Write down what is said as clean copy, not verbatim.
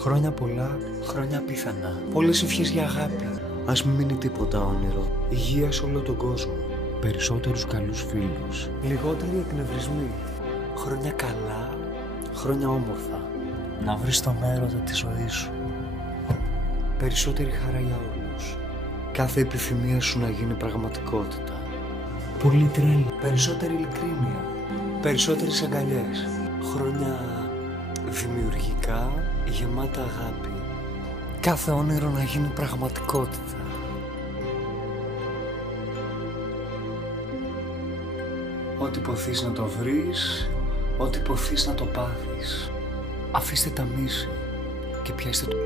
Χρόνια πολλά, χρόνια πιθανά. Πολλές ευχές για αγάπη. Ας μην μείνει τίποτα όνειρο. Υγεία σε όλο τον κόσμο. Περισσότερους καλούς φίλους. Λιγότεροι εκνευρισμοί. Χρόνια καλά, χρόνια όμορφα. Να βρεις τον έρωτα της ζωής σου. Περισσότερη χαρά για όλους. Κάθε επιθυμία σου να γίνει πραγματικότητα. Πολύ τρέλη. Περισσότερη ειλικρίνεια. Περισσότερες αγκαλιές. Χρόνια δημιουργικά, γεμάτα αγάπη. Κάθε όνειρο να γίνει πραγματικότητα. Ό,τι ποθείς να το βρεις, ό,τι ποθείς να το πάθεις. Αφήστε τα μίση και πιάστε το...